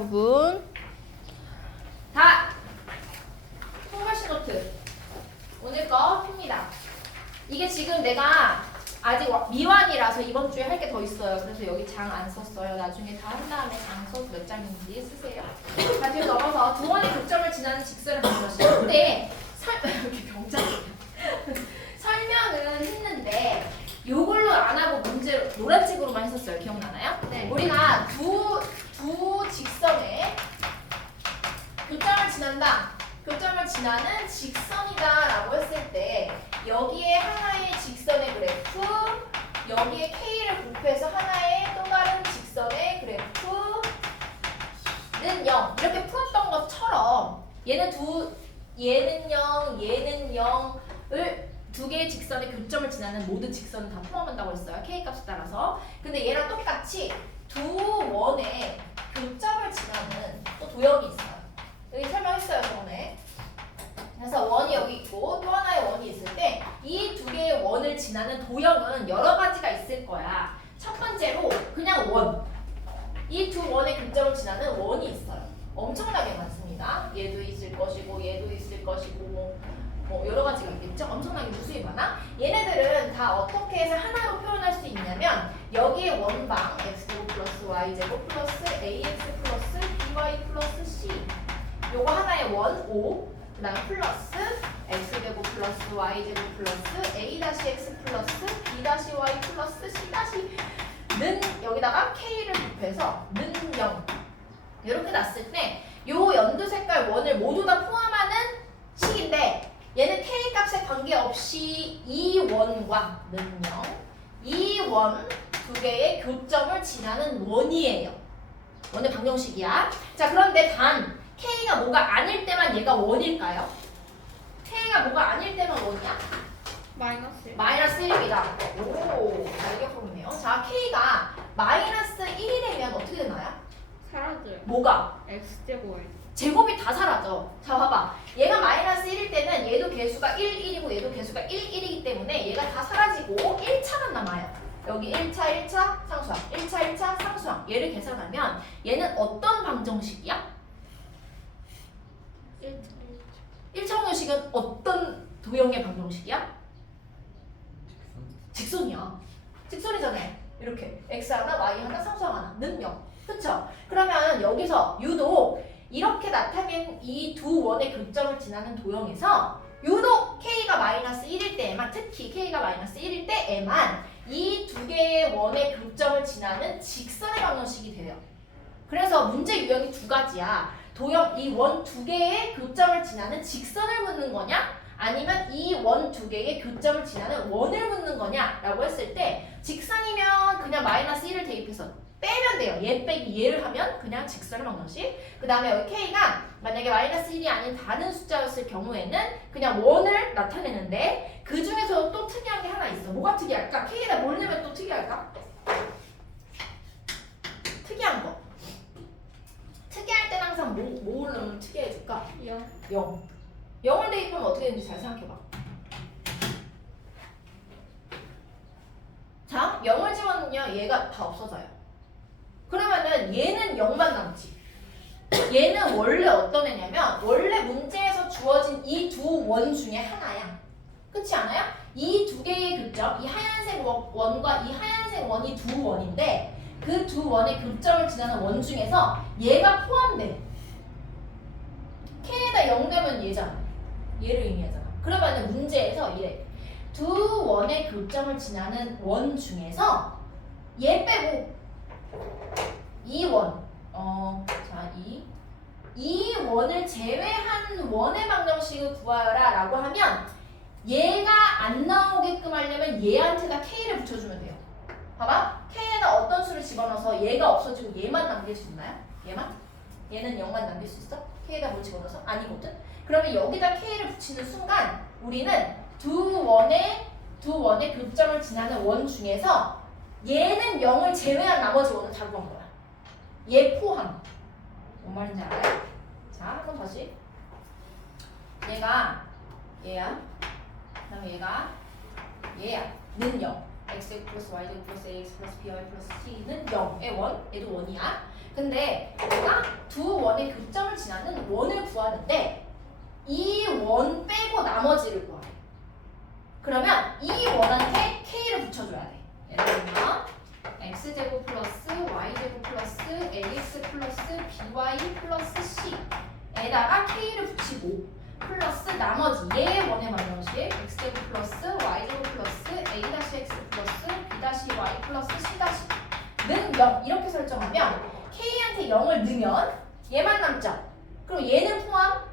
부분. 다 통과시 노트 오늘 거 풉니다. 이게 지금 내가 아직 미완이라서 이번 주에 할 게 더 있어요. 그래서 여기 장 안 썼어요. 나중에 다 한 다음에 장 써서 몇 장인지 쓰세요. 자, 뒤로 넘어서 두 원의 교점을 지나는 직선을 만들었어요. 근데 이렇게 병장이야. 설명은 했는데 요걸로 안 하고 문제로 노란색으로만 했었어요. 기억나나요? 네. 우리가 두 직선에 교점을 지난다. 교점을 지나는 직선이다 라고 했을 때 여기에 하나의 직선의 그래프, 여기에 K를 곱해서 하나의 또 다른 직선의 그래프는 0 이렇게 풀었던 것처럼 얘는 0, 얘는 0을 두 개의 직선의 교점을 지나는 모든 직선을 다 포함한다고 했어요. K 값에 따라서. 근데 얘랑 똑같이 두 원의 교점을 지나는 또 도형이 있어요. 여기 설명했어요, 저번에. 그래서 원이 여기 있고 또 하나의 원이 있을 때 이 두 개의 원을 지나는 도형은 여러 가지가 있을 거야. 첫 번째로 그냥 원. 이 두 원의 교점을 지나는 원이 있어요. 엄청나게 많습니다. 얘도 있을 것이고 얘도 있을 것이고 뭐 여러 가지가 있겠죠? 엄청나게 무수히 많아. 얘네들은 다 어떻게 해서 하나로 표현할 수 있냐면 여기에 원방 x제곱 플러스 y제곱 플러스 ax 플러스 by 플러스 c 요거 하나의 원 5, 그 다음에 플러스 x제곱 플러스 y제곱 플러스 a-x 플러스 b-y 플러스 c-는 여기다가 k를 곱해서 는 0 이렇게 놨을 때 요 연두 색깔 원을 모두 다 포함하는 식인데 얘는 k 값에 관계없이 이 원과 는 0, 이 원 두 개의 교점을 지나는 원이에요. 원의 방정식이야. 자, 그런데 단 K가 뭐가 아닐 때만 얘가 원일까요? K가 뭐가 아닐 때만 원이야? 마이너스 1입니다. 오, 잘 기억하고 있네요. 자, K가 마이너스 1이 되면 어떻게 되나요? 사라져요. 뭐가? x제곱이. 제곱이 다 사라져. 자, 봐봐. 얘가 마이너스 1일 때는 얘도 개수가 1, 1이고 얘도 개수가 1, 1이기 때문에 얘가 다 사라지고 1차만 남아요. 여기 1차, 1차, 상수항, 1차, 1차, 상수항. 얘를 계산하면 얘는 어떤 방정식이야? 1차 방정식은 어떤 도형의 방정식이야? 직선이야. 직선이잖아. 이렇게 x 하나, y 하나, 상수항 하나, 는 0. 그쵸? 그러면 여기서 유독 이렇게 나타낸 이 두 원의 교점을 지나는 도형에서 유독 K가 마이너스 1일 때에만, 특히 K가 마이너스 1일 때에만 이 두 개의 원의 교점을 지나는 직선의 방정식이 돼요. 그래서 문제 유형이 두 가지야. 도형 이 원 두 개의 교점을 지나는 직선을 묻는 거냐? 아니면 이 원 두 개의 교점을 지나는 원을 묻는 거냐? 라고 했을 때 직선이면 그냥 마이너스 1을 대입해서 빼면 돼요. 얘 빼기 얘를 하면 그냥 직선의 방정식. 그 다음에 여기 K가 만약에 마이너스 1이 아닌 다른 숫자였을 경우에는 그냥 원을 나타내는데 그 중에서 또 특이한 게 하나 있어. 뭐가 특이할까? K에다 뭘 넣으면 또 특이할까? 특이한 거. 특이할 땐 항상 뭘 넣으면 특이해줄까? 0. 0을 대입하면 어떻게 되는지 잘 생각해봐. 자, 0을 집어넣으면 얘가 다 없어져요. 그러면은 얘는 0만 남지. 얘는 원래 어떤 애냐면 원래 문제에서 주어진 이 두 원 중에 하나야. 그렇지 않아요? 이 두 개의 교점, 이 하얀색 원과 이 하얀색 원이 두 원인데 그 두 원의 교점을 지나는 원 중에서 얘가 포함돼. K에다 0 되면 얘잖아. 얘를 의미하잖아. 그러면은 문제에서 이래. 두 원의 교점을 지나는 원 중에서 얘 빼고 이 원, 자, 이 원을 제외한 원의 방정식을 구하여라 라고 하면 얘가 안 나오게끔 하려면 얘한테다 K를 붙여주면 돼요. 봐봐. K에다 어떤 수를 집어넣어서 얘가 없어지고 얘만 남길 수 있나요? 얘만? 얘는 0만 남길 수 있어? K에다 뭘 집어넣어서? 아니거든? 그러면 여기다 K를 붙이는 순간 우리는 두 원의 교점을 지나는 원 중에서 얘는 0을 제외한 나머지 원을 다 구한 거야. 얘 포함. 뭔 말인지 알아요? 자, 한번 다시. 얘가 얘야. 그 다음에 얘가 얘야. 는 0. x제곱 플러스 y제곱 플러스 ax 플러스 by 플러스 c는 0의 원, 얘도 원이야. 근데 내가 두 원의 교점을 지나는 원을 구하는데 이 원 빼고 나머지를 구하래. 그러면 이 원한테 k를 붙여줘야 돼. 예를 들면 x제곱 플러스 y제곱 플러스 ax 플러스 by 플러스 c에다가 k를 붙이고 플러스 나머지 얘의 원의 방정식 x제곱 플러스 y제곱 플러스 a-x 플러스 b-y 플러스 c-는 0 이렇게 설정하면 k한테 0을 넣으면 얘만 남죠. 그럼 얘는 포함.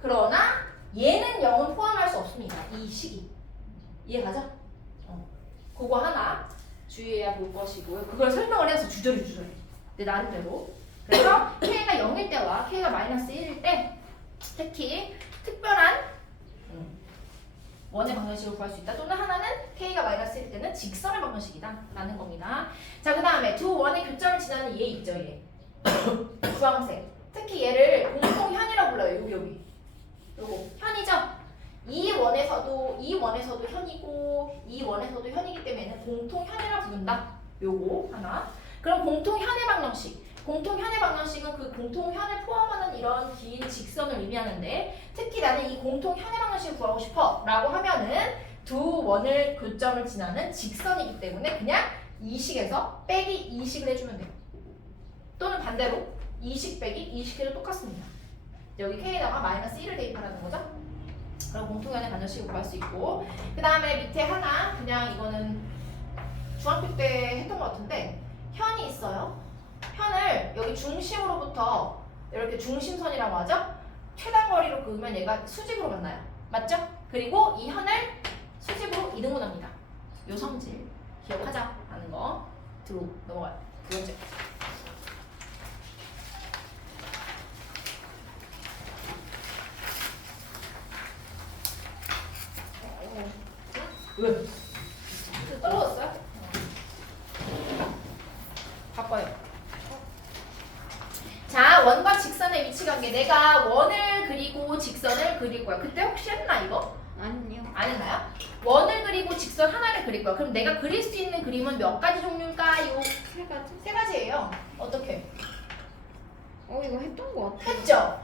그러나 얘는 0은 포함할 수 없습니다. 이 식이. 이해가죠? 그거 하나 주의해야 볼 것이고요. 그걸 설명을 해서 주저리 내 나름대로. 그래서 k가 0일 때와 k가 마이너스 1일 때 특히 특별한 원의 방정식을 구할 수 있다. 또는 하나는 k가 마이너스 1일 때는 직선의 방정식이다 라는 겁니다. 자, 그 다음에 두 원의 교점을 지나는 얘 있죠. 얘 주황색. 특히 얘를 공통현이라고 불러요. 여기 요거 현이죠. 이 원에서도 현이고 이 원에서도 현이기 때문에 얘는 공통현이라 부른다. 요거 하나. 그럼 공통현의 방정식. 공통현의 방정식은 그 공통현을 포함하는 이런 긴 직선을 의미하는데 특히 나는 이 공통현의 방정식을 구하고 싶어 라고 하면은 두 원을 교점을 지나는 직선이기 때문에 그냥 이 식에서 빼기 이 식을 해주면 돼요. 또는 반대로 이 식 빼기 이 식해도 똑같습니다. 여기 k에다가 마이너스 1을 대입하라는 거죠. 그럼 공통현의 방정식을 구할 수 있고 그 다음에 밑에 하나 그냥 이거는 중학교 때 했던 것 같은데 현이 있어요. 현을 여기 중심으로부터 이렇게 중심선이라고 하죠. 최단거리로 그으면 얘가 수직으로 만나요. 맞죠? 그리고 이 현을 수직으로 이등분합니다. 요 성질 기억하자 하는 거 들어 넘어가요. 두 번째. 왜? 떨어졌어요? 바꿔요. 자, 원과 직선의 위치관계. 내가 원을 그리고 직선을 그릴 거야. 그때 혹시 했나 이거? 아니요. 안 했나요? 원을 그리고 직선 하나를 그릴 거야. 그럼 내가 그릴 수 있는 그림은 몇 가지 종류일까요? 세 가지. 세 가지예요. 어떻게? 이거 했던 거 같아. 했죠?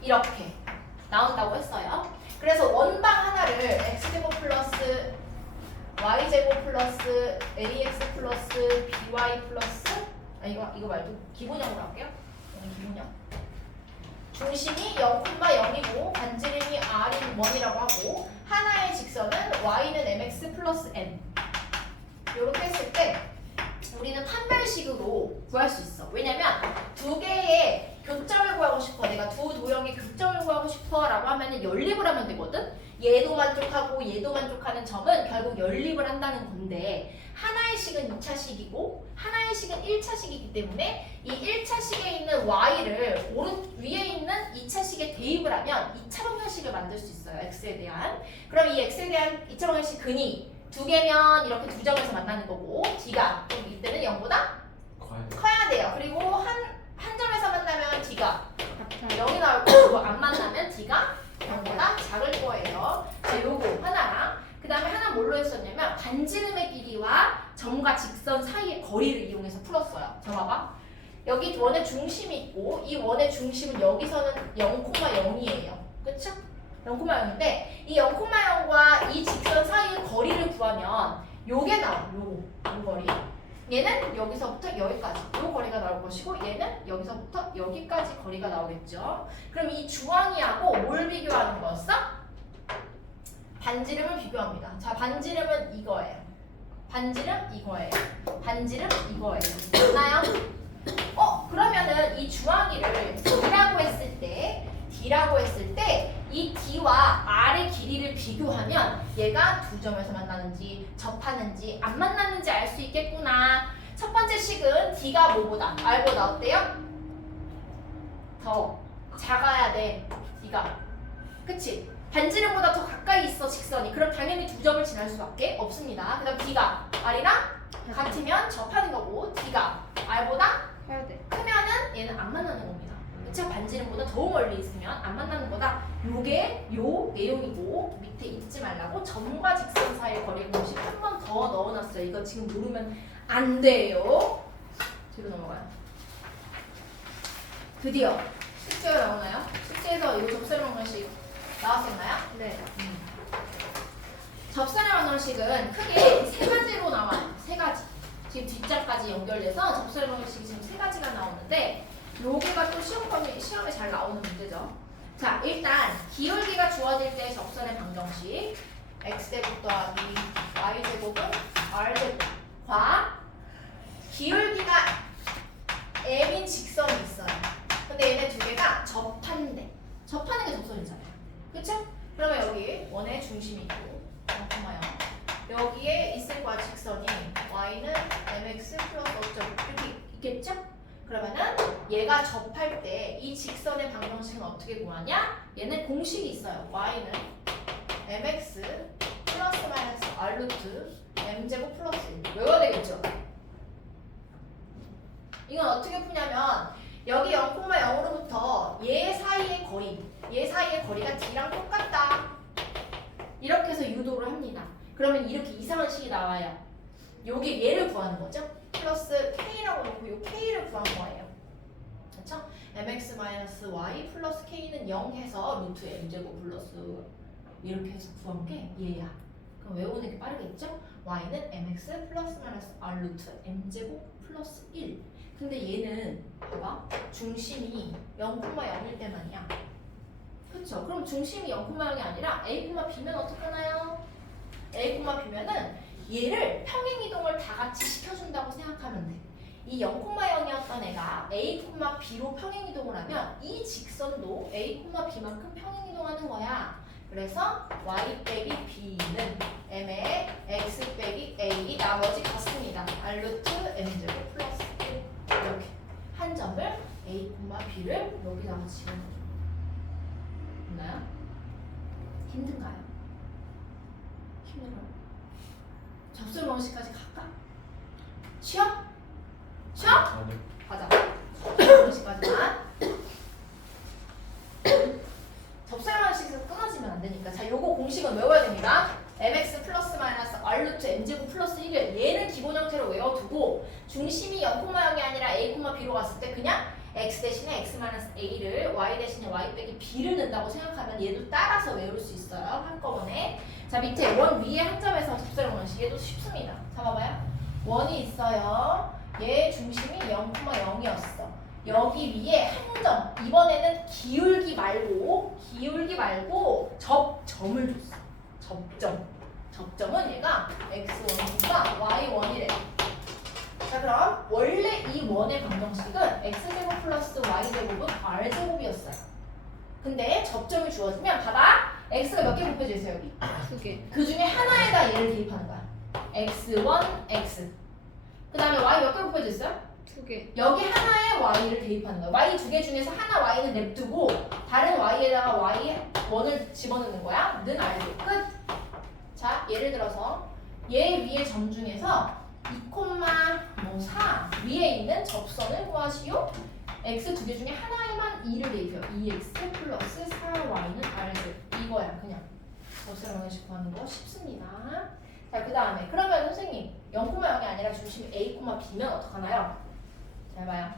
이렇게 나온다고 했어요. 그래서 원방 하나를 x제곱 플러스 y제곱 플러스 ax 플러스 by 플러스 이거 말고 기본형으로 할게요. 기본형. 중심이 0,0이고 반지름이 r인 1이라고 하고 하나의 직선은 y는 mx 플러스 n 이렇게 했을 때 우리는 판별식으로 구할 수 있어. 왜냐면 두 개의 교점을 구하고 싶어. 내가 두 도형의 교점을 구하고 싶어 라고 하면은 연립을 하면 되거든. 얘도 만족하고 얘도 만족하는 점은 결국 연립을 한다는 건데 하나의 식은 2차식이고 하나의 식은 1차식이기 때문에 이 1차식에 있는 y를 위에 있는 2차식에 대입을 하면 2차 방정식을 만들 수 있어요. x에 대한. 그럼 이 x에 대한 2차 방정식 근이 두 개면 이렇게 두 점에서 만나는 거고 d가 그럼 이때는 0보다 커야 돼요. 그리고 한 점에서 만나면 d가 0이 나올 거고 안 만나면 d가 0보다 작을 거예요. 자, 요거 하나랑 그 다음에 하나 뭘로 했었냐면 반지름의 길이와 점과 직선 사이의 거리를 이용해서 풀었어요. 자, 봐봐. 여기 원의 중심이 있고 이 원의 중심은 여기서는 0,0이에요. 그쵸? 0,0인데 이 0,0과 이 직선 사이의 거리를 구하면 요게 나와요. 요 거리. 얘는 여기서부터 여기까지 요 거리가 나올 것이고 얘는 여기서부터 여기까지 거리가 나오겠죠. 그럼 이 주황이하고 뭘 비교하는 거였어? 반지름을 비교합니다. 자, 반지름은 이거예요. 반지름 이거예요. 반지름 이거예요. 맞나요? 그러면은 이 주황이를 D라고 했을 때 이 D와 R의 길이를 비교하면 얘가 두 점에서 만나는지 접하는지 안 만나는지 알 수 있겠구나. 첫 번째 식은 D가 뭐보다? R보다 어때요? 더 작아야 돼. D가. 그치? 반지름보다 더 가까이 있어 직선이. 그럼 당연히 두 점을 지날 수밖에 없습니다. 그 다음 D가 R이랑 같으면 접하는 거고 D가 R보다 해야 돼. 크면은 얘는 안 만나는 겁니다. 그쵸? 반지름보다 더 멀리 있으면 안 만나는 거다. 요게 요 내용이고 밑에 잊지 말라고 점과 직선 사이의 거리 공식 한 번 더 넣어놨어요. 이거 지금 모르면 안 돼요. 뒤로 넘어가요. 드디어 숙제가 나오나요? 숙제에서 이 접선의 방정식 나왔었나요? 네. 접선의 방정식은 크게 세 가지로 나와요. 세 가지. 지금 뒷자까지 연결돼서 접선의 방정식이 지금 세 가지가 나오는데 여기가 또 시험에 잘 나오는 문제죠. 자, 일단 기울기가 주어질 때 접선의 방정식 x제곱 더하기 y제곱은 r제곱과 기울기가 m인 직선이 있어요. 근데 얘네 두 개가 접한대. 접하는 게 접선이잖아요. 그쵸? 그러면 여기 원의 중심이 있고 여기에 있을 과 직선이 y는 mx 플러스 어쩌고 이렇게 있겠죠? 그러면은 얘가 접할 때 이 직선의 방정식은 어떻게 구하냐? 얘는 공식이 있어요. y는 mx 플러스 마이너스 r 루트 m제곱 플러스 1 외워야 되겠죠? 이건 어떻게 푸냐면 여기 0,0으로부터 얘 사이의 거리가 d랑 똑같다. 이렇게 해서 유도를 합니다. 그러면 이렇게 이상한 식이 나와요. 여기 얘를 구하는 거죠. 플러스 k라고 놓고 이 k를 구한 거예요. 그렇죠? mx-y 플러스 k는 0 해서 루트 m제곱 플러스 이렇게 해서 구한 게 얘야. 그럼 외우는 게 빠르겠죠? y는 mx 플러스 마이너스 r 루트 m제곱 플러스 1. 근데 얘는 봐봐. 중심이 0,0일 때만이야. 그쵸? 그럼 중심이 0,0이 아니라 a, b면 어떡하나요? a, b면은 얘를 평행이동을 다 같이 시켜준다고 생각하면 돼. 이 0,0이었던 애가 a, b로 평행이동을 하면 이 직선도 a, b만큼 평행이동하는 거야. 그래서 y 빼기 b는 m의 x 빼기 a 나머지 같습니다. r 루트 m제곱 플러스 1 이렇게 한 점을 a, b를 여기다가 집어넣어줘. 있나요? 힘든가요? 힘들어요? 접수 방식까지 갈까? 쉬어? 쉬어? 아니. 가자. 접수 방식까지만. 접수 방식에서 끊어지면 안 되니까. 자, 요거 공식은 외워야 됩니다. mx 플러스 마이너스 r 루트 m제곱 플러스 1을 얘는 기본 형태로 외워두고 중심이 0,0이 아니라 a, b로 갔을 때 그냥 x 대신에 x 마이너스 a를 y 대신에 y 빼기 b를 넣는다고 생각하면 얘도 따라서 외울 수 있어요. 한꺼번에. 자, 밑에 원 위에 한 점에서 접선의 방식 얘도 쉽습니다. 잡아봐요. 원이 있어요. 얘 중심이 0,0이었어. 여기 위에 한 점. 이번에는 기울기 말고 접점을 줬어. 접점은 얘가 x1이니까 y1이래. 자, 그럼 원래 이 원의 방정식은 x제곱 플러스 y제곱은 r제곱이었어요. 근데 접점이 주어지면 봐봐. x가 몇 개 곱해져 있어요 여기? 2개. 그 중에 하나에다 얘를 대입하는 거야. x1, x. 그 다음에 y 몇 개 곱해져 있어요? 2개. 여기 하나에 y를 대입하는 거야. y 두 개 중에서 하나 y는 냅두고 다른 y에다가 y1을 집어넣는 거야. 는 알고 끝. 자, 예를 들어서 얘 위에 점 중에서 2,4 위에 있는 접선을 구하시오. x 두 개 중에 하나에만 2를 대입해요. 2x 플러스 4y는 r제곱. 이거야 그냥. 접선을 방정식 구하는 거 쉽습니다. 자, 그 다음에 그러면 선생님 0,0이 아니라 중심이 a, b면 어떡하나요? 잘 봐요.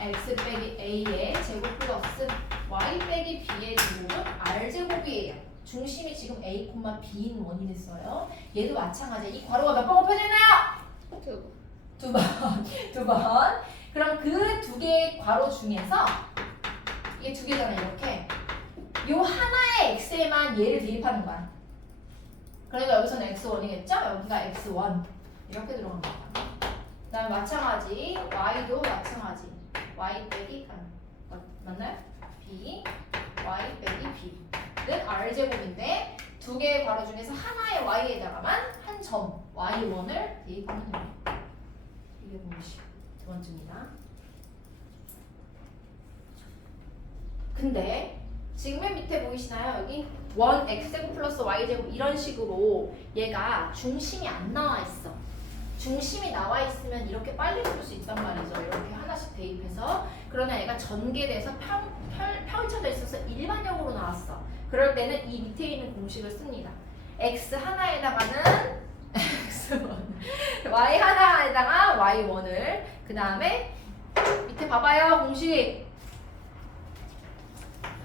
x 빼기 a의 제곱 플러스 y 빼기 b의 제곱은 r제곱이에요. 중심이 지금 a, b인 원이 됐어요. 얘도 마찬가지야. 이 괄호가 몇 번 곱해져 있나요? 2. 두 번. 그럼 그 두 개의 괄호 중에서 이게 두 개잖아 이렇게. 요 하나의 x에만 얘를 대입하는 거야. 그러니까 여기서는 x1이겠죠? 여기가 x1 이렇게 들어간 거야. 그다음에 마찬가지 y도 마찬가지 y 빼기 맞나요? b y 빼기 b는 r제곱인데 두 개의 괄호 중에서 하나의 y에다가만 한 점 y1을 대입하면 됩니다. 이게 공식 두 번째입니다. 근데 지금 맨 밑에 보이시나요? 여기 1 x제곱 플러스 y제곱 이런 식으로 얘가 중심이 안 나와 있어. 중심이 나와 있으면 이렇게 빨리 풀 수 있단 말이죠. 이렇게 하나씩 대입해서. 그러나 얘가 전개돼서 펼쳐져 있어서 일반형으로 나왔어. 그럴 때는 이 밑에 있는 공식을 씁니다. x 하나에다가는 x1, y 하나에다가 y1을 그 다음에 밑에 봐봐요 공식.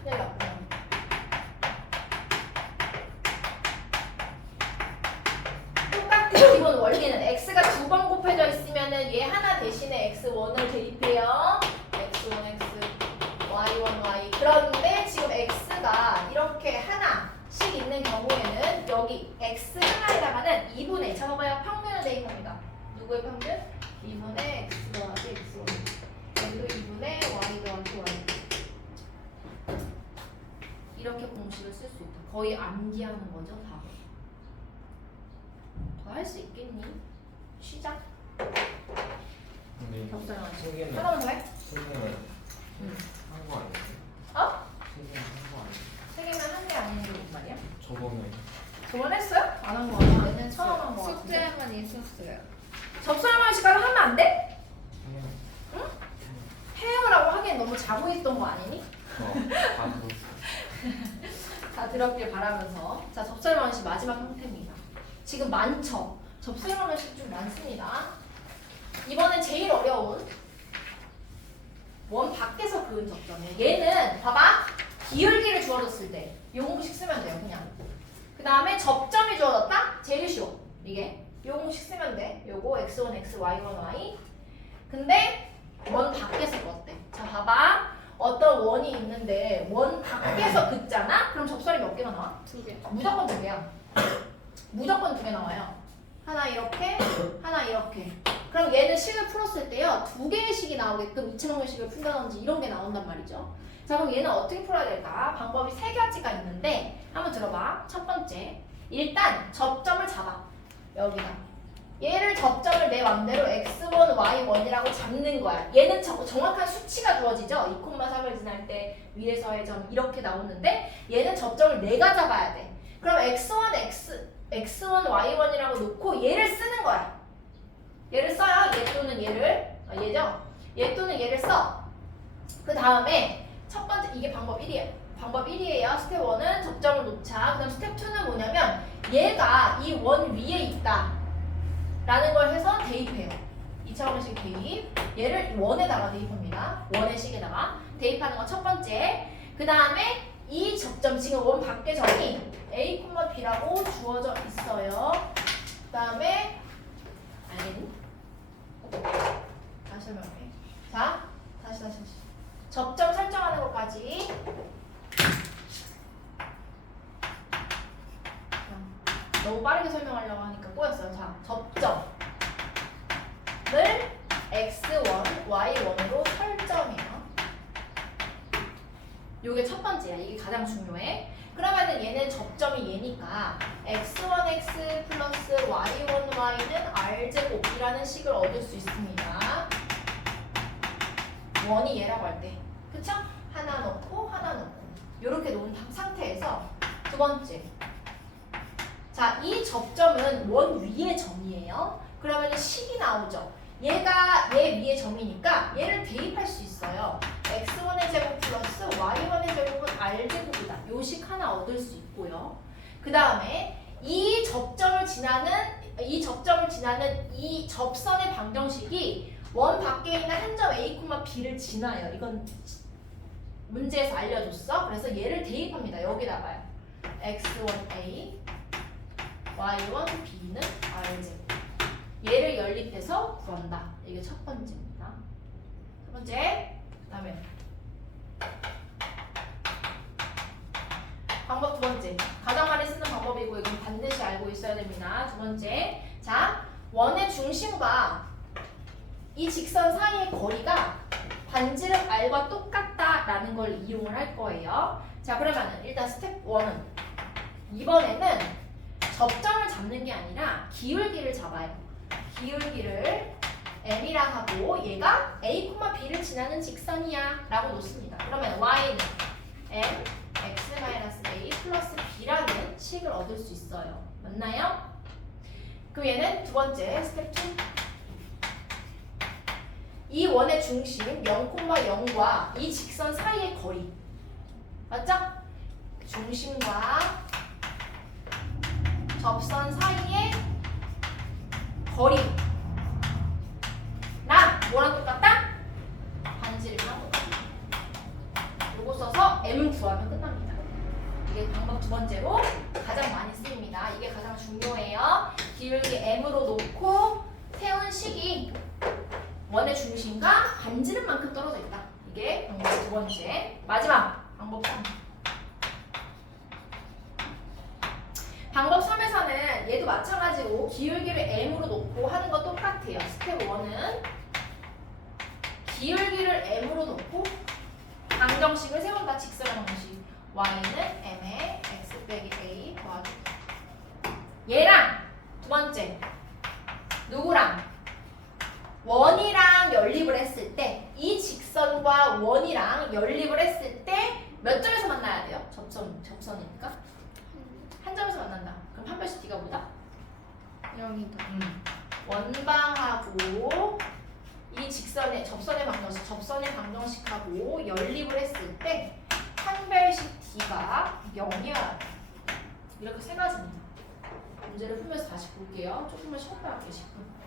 큰일 났구나. 똑같은 기본 원리는 x가 두 번 곱해져 있으면은 얘 하나 대신에 x1을 대입해요. x1 x y1 y. 그런데 지금 x가 이렇게 하나씩 있는 경우에는 여기 x 하나에다가는 2분의 잡아봐요. 평면을 대입합니다. 누구의 평균? 2분의 x 더하기 x1. 여기도 2분의 y 더하기 y. 이렇게 공식을 쓸 수 있다. 거의 암기하는 거죠, 다. 더 할 수 있겠니? 시작. 근데 적절한 세 개는 하나만 더 해? 세 개는 한 거 아니에요? 어? 세 개는 한 거 아니에요? 세 개면 한 개 아닌 게 무슨 말이야? 저번에 저번 했어요? 안 한 거 같아. 맨날 처음 한 거 같은데. 숙제만 있었어요. 접수할 시간을 하면 안 돼? 그냥 해요라고 하기엔 너무 자고 있던 거 아니니? 다 들었어요. 다 들었길 바라면서. 자, 접설만식 마지막 형태입니다. 지금 많죠? 접설만식 좀 많습니다. 이번엔 제일 어려운 원 밖에서 그은 접점이에요. 얘는 봐봐. 기울기를 주어졌을 때 요 공식 쓰면 돼요. 그냥. 그 다음에 접점이 주어졌다? 제일 쉬워. 이게. 요 공식 쓰면 돼. 요거 x1, x, y1, y. 근데 원 밖에서 껐대. 자, 봐봐. 어떤 원이 있는데 원 밖에서 긋잖아? 그럼 접선이 몇 개가 나와? 2개. 무조건 2개야. 무조건 2개 나와요. 하나 이렇게, 하나 이렇게. 그럼 얘는 식을 풀었을 때요. 2개의 식이 나오게끔 이차원의 식을 푼다든지 이런 게 나온단 말이죠. 자, 그럼 얘는 어떻게 풀어야 될까? 방법이 3가지가 있는데 한번 들어봐. 첫 번째. 일단 접점을 잡아. 여기다. 얘를 접점을 내 맘대로 x1, y1이라고 잡는 거야. 얘는 정확한 수치가 주어지죠. 2,3을 지날 때 위에서의 점 이렇게 나오는데 얘는 접점을 내가 잡아야 돼. 그럼 x1, x1, y1이라고 놓고 얘를 쓰는 거야. 얘를 써요. 얘 또는 얘를. 얘죠? 얘 또는 얘를 써. 그 다음에 첫 번째, 이게 방법 1이에요. 방법 1이에요. 스텝 1은 접점을 놓자. 그 다음 스텝 2는 뭐냐면 얘가 이 원 위에 있다 라는 걸 해서 대입해요. 2차원식 대입. 얘를 원에다가 대입합니다. 원의 식에다가 대입하는 건 첫 번째. 그 다음에 이 접점, 지금 원 밖의 점이 A, B라고 주어져 있어요. 그 다음에 알겠니? 다시 설명할게. 자, 다시. 접점 설정하는 것까지. 너무 빠르게 설명하려고 하니까 꼬였어요. 자, 접점을 x1, y1으로 설정해요. 요게 첫 번째야. 이게 가장 중요해. 그러면은 얘는 접점이 얘니까 x1x 플러스 y1y는 r제곱이라는 식을 얻을 수 있습니다. 원이 얘라고 할 때. 그쵸? 하나 넣고 하나 넣고 요렇게 놓은 상태에서 두 번째. 자, 이 접점은 원 위의 점이에요. 그러면 식이 나오죠. 얘가 얘 위의 점이니까 얘를 대입할 수 있어요. x1의 제곱 플러스 y1의 제곱은 r제곱이다. 요 식 하나 얻을 수 있고요. 그 다음에 이 접점을 지나는 이 접선의 방정식이 원 밖에 있는 한 점 a, b를 지나요. 이건 문제에서 알려줬어. 그래서 얘를 대입합니다. 여기다가요. x1a y1, b는 r제곱. 얘를 연립해서 구한다. 이게 첫 번째입니다. 첫 번째. 그 다음에 방법 두 번째. 가장 많이 쓰는 방법이고 이건 반드시 알고 있어야 됩니다. 두 번째. 자, 원의 중심과 이 직선 사이의 거리가 반지름 r과 똑같다라는 걸 이용을 할 거예요. 자, 그러면은 일단 스텝 1은 이번에는 접점을 잡는 게 아니라 기울기를 잡아요. 기울기를 m이라 하고 얘가 a, b를 지나는 직선이야 라고 놓습니다. 그러면 y는 m x-a 플러스 b라는 식을 얻을 수 있어요. 맞나요? 그럼 얘는 두 번째 스텝 2. 이 원의 중심 0,0과 이 직선 사이의 거리 맞죠? 중심과 접선 사이의 거리랑 뭐랑 똑같다? 반지름이랑 똑같다. 요거 써서 M 구하면 끝납니다. 이게 방법 두 번째로 가장 많이 쓰입니다. 이게 가장 중요해요. 기울기 M으로 놓고 세운 식이 원의 중심과 반지름만큼 떨어져 있다. 이게 방법 두 번째. 마지막 방법 3. 방법 3에서는 얘도 마찬가지로 기울기를 M으로 놓고 하는 거 똑같아요. 스텝 1은 기울기를 M으로 놓고 방정식을 세운다. 직선의 방정식. Y는 M에 X 빼기 A 더하기 얘랑 두 번째 누구랑? 원이랑 연립을 했을 때 이 직선과 원이랑 연립을 했을 때 몇 점에서 만나야 돼요? 접선이니까 한 점에서 만난다. 그럼 한 별씩 D가 뭐다? 0이다. 원방하고 이 직선의 접선의 방정식하고 연립을 했을 때 한 별씩 D가 0이어야 돼. 이렇게 세 가지입니다. 문제를 풀면서 다시 볼게요. 조금만 쉬었다 할게요. 10분.